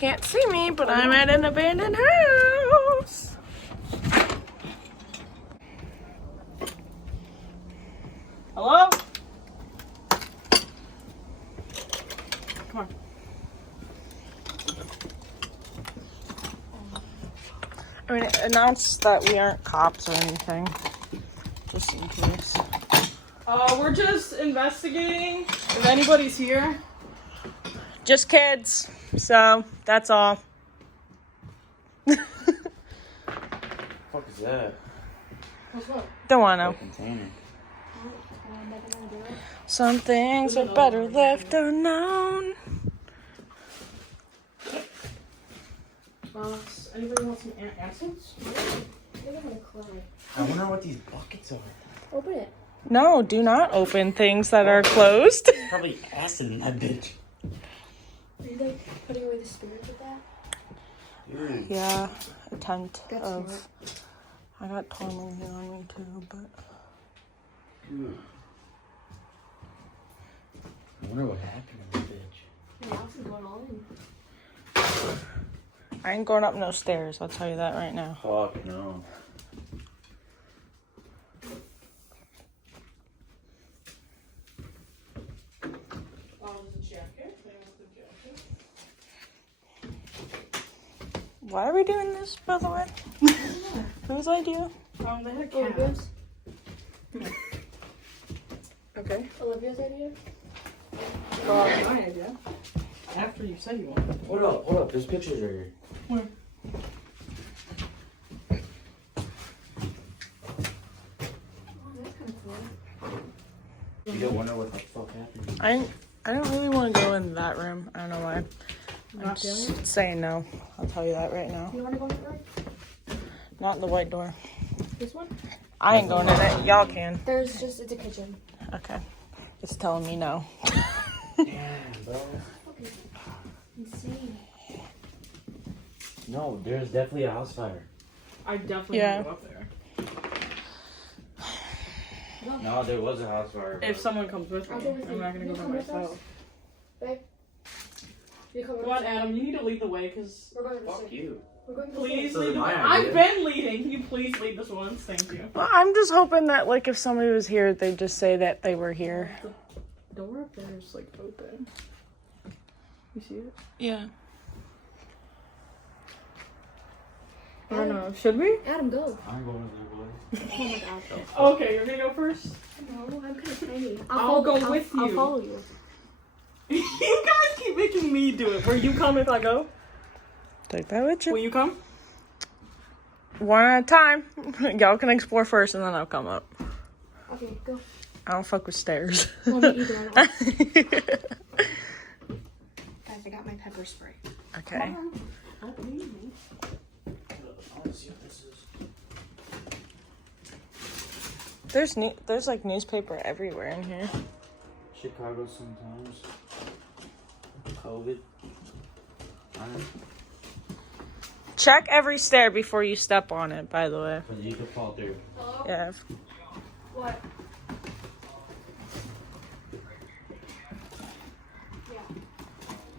can't see me, but I'm at an abandoned house. Hello? Come on. I mean, it announced that we aren't cops or anything. Just in case. We're just investigating if anybody's here. Just kids. So, that's all. What the fuck is that? What's what? Don't want to. Container. Some things are better left unknown. Anybody want some acids? I wonder what these buckets are. Open it. No, do not open things that are closed. There's probably acid in that bitch. Are you like putting away the spirits with that? Dude. Yeah, a tent That's of. smart. I got tourmaline here on me too, but. Dude. I wonder what happened to this bitch. The house is going all in. I ain't going up no stairs, I'll tell you that right now. Fuck no. Why are we doing this, by the way? Whose idea? They had a cat. Olivia's? Okay. Olivia's idea? Well, that's my idea. After you said you wanted. Hold up. There's pictures right here. Where? Oh, that's kind of cool. You don't wonder what the fuck happened. I don't really want to go in that room. I don't know why. I'm Not feeling it? just saying no. I'll tell you that right now. You want to go in the room? Not in the white door. This one? I ain't going in it. Y'all can. It's a kitchen. Okay. It's telling me no. Damn, bro. Okay. Insane. No, there's definitely a house fire. I definitely Yeah. want to go up there. No, there was a house fire. If someone comes with me, I'll go with I'm you. not gonna You go by come with myself. us? Babe? You come with Come on, us? Adam, you need to lead the way, because We're going to Fuck you. We're going to please So lead the my way. idea. I've been leading. Can you please lead this once? Thank you. Well, I'm just hoping that, like, if somebody was here, they'd just say that they were here. The door up there is, like, open. You see it? Yeah. I don't know. Should we? Adam, go. I'm going with you, boy. Oh my god. Okay, you're gonna go first? No, I'm kind of tiny. I'll go with I'll you. follow you. You guys keep making me do it. Will you come if I go? Take that with Will you. you come? One at a time. Y'all can explore first and then I'll come up. Okay, go. I don't fuck with stairs. Well, me either. I don't. Guys, I got my pepper spray. Okay. Don't leave me. There's like newspaper everywhere in here. Chicago sometimes. COVID. Check every stair before you step on it, by the way. But you could fall through. Hello? Yeah. What?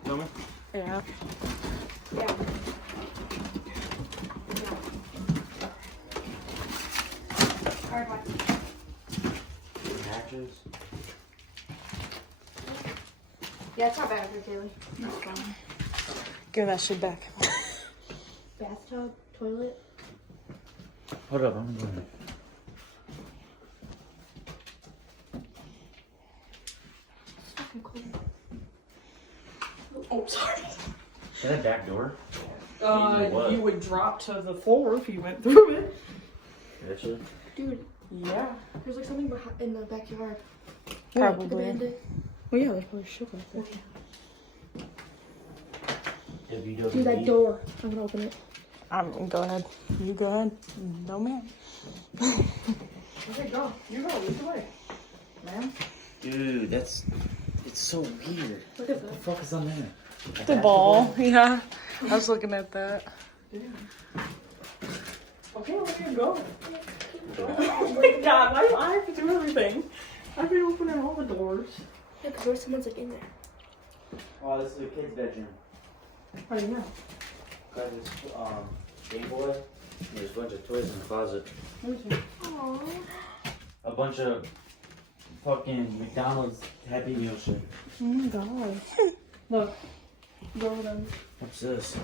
Coming? Yeah. Yeah. Alright, bye. Matches. Yeah, it's not bad for Kaylee. That's fine. Give that shit back. Bathtub, toilet. Hold up, I'm going. It's fucking cold. Oh, sorry. Is that a back door? You would drop to the floor if you went through it. Gotcha. Dude, Yeah. there's like something in the backyard. The Probably. bandit. Oh yeah, there's probably shit like that. Dude, that door. I'm gonna open it. Go ahead. You go ahead. No, ma'am. Okay, go. You go. Lead the way. Man. Dude, it's so weird. Look at What the that. fuck is on there? The ball. Yeah. I was looking at that. Yeah. Okay, let me go. Oh my god, I have to do everything. I've been opening all the doors. Yeah, because what if someone's like in there? Oh, this is a kid's bedroom. How do you know? Got this Game Boy. There's a bunch of toys in the closet. Let me see. A bunch of fucking McDonald's Happy Meal shit. Oh my god. Look. Go over them. What's this?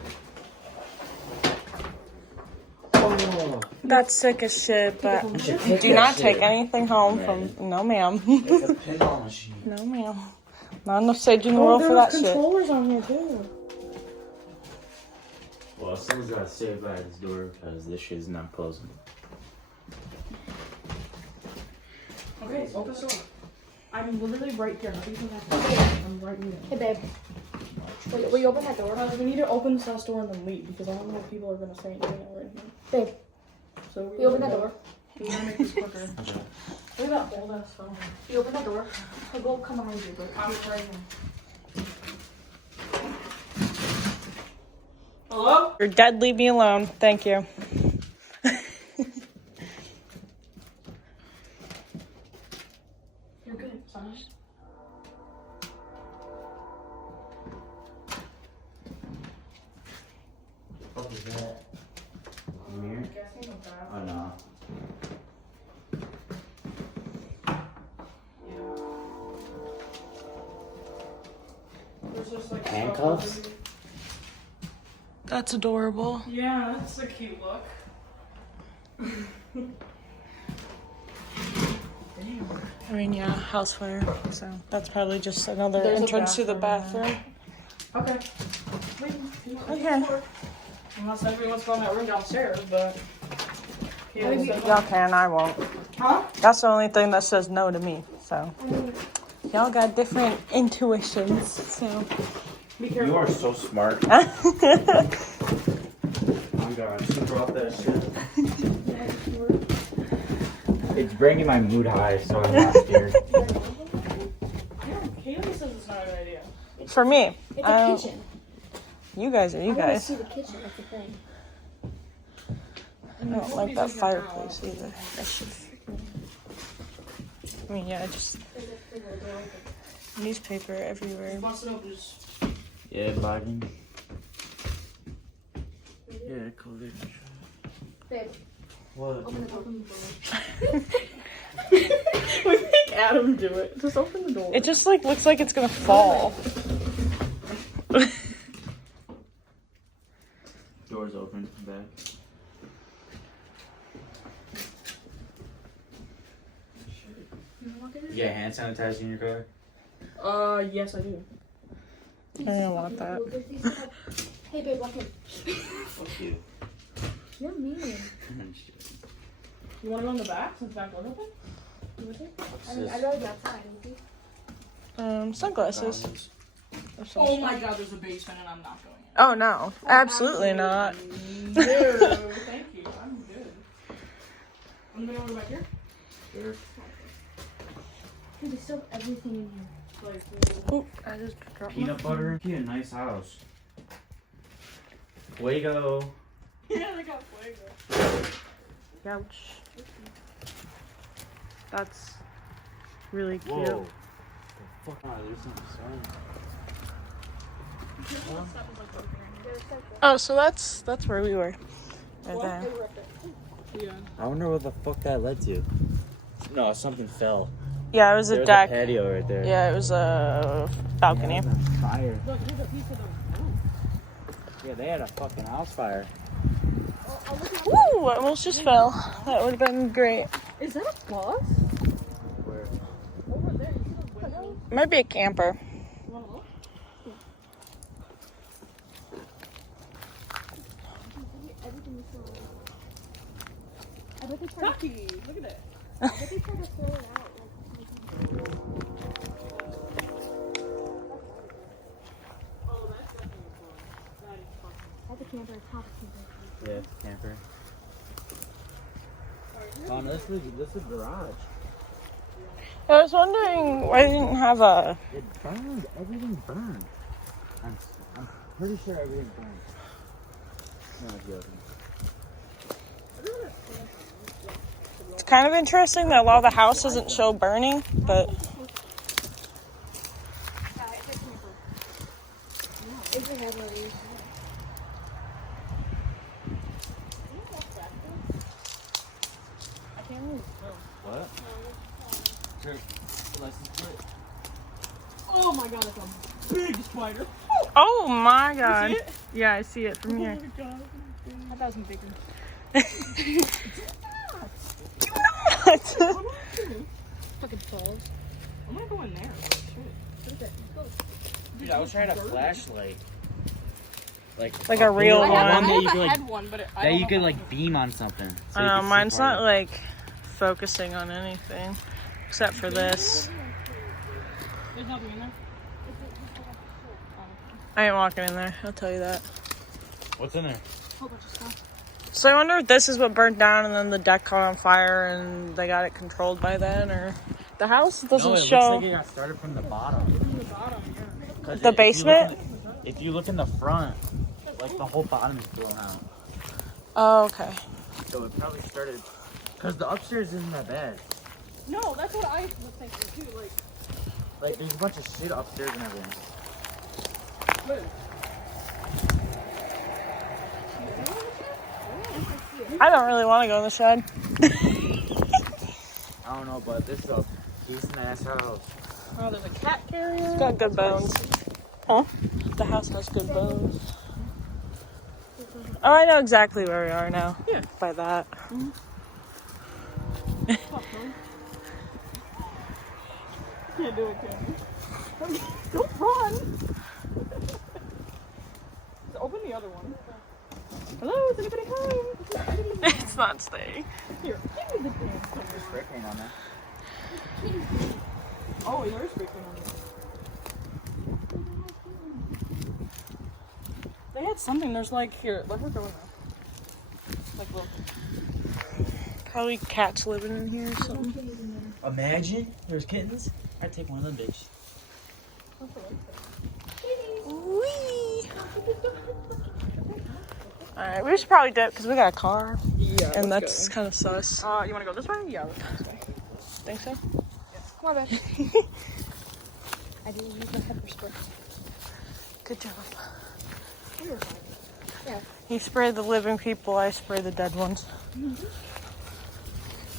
That's sick as shit, but do not take anything home from. No, ma'am. It's a pinball machine. No, ma'am. Not enough sage in the world for that shit. Controllers on here too. Well, someone's gotta stay by this door because this shit's not closing. Okay, open the door. I'm literally right here. I'm right here. Hey, babe. Will you open that door? We need to open this house door and then leave because I don't know if people are gonna say anything right here. Babe, So will you open that door? We're gonna make this quicker. Look at that old ass phone. You open that door? I'll go come behind you, but I'm right here. Hello? You're dead. Leave me alone. Thank you. You're good, son. What is that? Mirror? Guessing with that. Oh no. There's just like Handcuffs? stuff over That's adorable. here. Yeah, that's a cute look. I mean, yeah, house fire. So that's probably just another There's a entrance to the bathroom. bathroom. Okay. Okay. Unless anybody wants to go in that room downstairs, but. Y'all can, I won't. Huh? That's the only thing that says no to me. So y'all got different intuitions. So Be You careful. are so smart. Oh my god, super off that shit. It's bringing my mood high, so I'm not scared. Kaylee says it's not a good idea. for me, it's a kitchen. you guys are you I want to guys. see the kitchen. That's the thing. I don't like that fireplace either. That shit. I mean, yeah, just newspaper everywhere. Bust it open. Just. Yeah, vibing. Yeah, cool. Babe, What? open the door. We make Adam do it. Just open the door. It just like looks like it's gonna fall. Doors open, back. You got hand sanitizer in your car? Yes, I do. I don't want that. Hey, babe, walk in. Fuck you. You're mean. You want to go in the back since back door open? Would you? I mean, I'd rather be outside. Would you? Sunglasses. Or some Oh shit. my god, there's a basement and I'm not going in. Oh no, absolutely not. No, thank you. I'm good. I'm gonna go back here. Sure. Hey, there's still everything in here. Like, Oop, I just dropped my Peanut butter. You a nice house. Fuego. yeah, they got fuego. couch. That's really cute. Whoa. The fuck? Oh, there's some sun. Oh, so that's where we were. Right there. Yeah. I wonder what the fuck that led to. No, something fell. Yeah, it was There a was deck. a patio right there. Yeah, it was a balcony. Yeah, it was on fire. Look, here's a piece of the roof. Yeah, they had a fucking house fire. Woo! I almost just fell. That would have been great. Is that a bus? Where? Over there, you see the window? Might be a camper. You wanna look? Everything is still around. I bet they tried Ducky! Look at it. to throw it out. Oh, that's definitely fun. That is fun. That's a camper. It's half a camper. Yeah, it's a camper. Oh, no, this is garage. I was wondering why they didn't have a. It burned. Everything burned. I'm pretty sure everything burned. No, I'm joking. It's kind of interesting that a lot of the house doesn't show burning, but Yeah, it's a camper. It's a heavy. big spider. Oh my god. see it? Yeah, I see it from here. Oh my god. I thought it was bigger. Fucking balls. I'm gonna go in there. Shit. What is it? Go. Dude, I was trying a flashlight. Like a real big one. that I you could like, had one, but I that don't you know could how- like beam on something. So I you know, could see mine's part not of like focusing on anything. Except for this. There's nothing in there. I ain't walking in there, I'll tell you that. it. What's in there? Whole bunch of stuff. So I wonder if this is what burnt down and then the deck caught on fire and they got it controlled by then, or the house doesn't No, it show. looks like it got started from the bottom. From the bottom, yeah. 'Cause The if you look basement? if you look in the front, like the whole bottom is blown out. Oh, okay. So it probably started. Cause the upstairs isn't that bad. No, that's what I was thinking too. Like there's a bunch of shit upstairs and everything. Where? I don't really want to go in the shed. I don't know, but this is a decent ass house. Oh, there's a cat carrier. It's got good bones. Huh? The house has good bones. Oh, I know exactly where we are now. Yeah. By that. Can't do it, can you? Don't run! Just open the other one. Hello, is anybody home? It's not staying. Here, give me the damn thing. There's spray paint on there. Oh, there is spray paint on there. They had something, there's like, here, let her go in there. Like, look. Probably cats living in here or something. Imagine there's kittens. I'd take one of them bitches. Whee! Alright, we should probably dip because we got a car. Yeah, And that's kind of sus. you wanna go this way? Yeah, let's go this way. Think so? Come on, babe. I didn't use my pepper spray. Good job. We were fine. Yeah. You spray the living people, I spray the dead ones.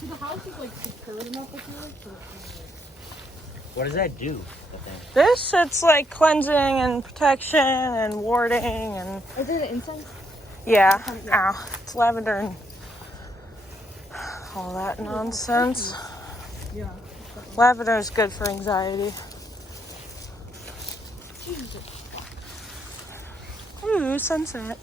So the house is like secured enough, I feel like, so What does that do? The thing? This, it's like cleansing and protection and warding and Is it an incense? yeah. Ow. It's lavender and all that nonsense. yeah. Lavender is good for anxiety. Ooh, sunset.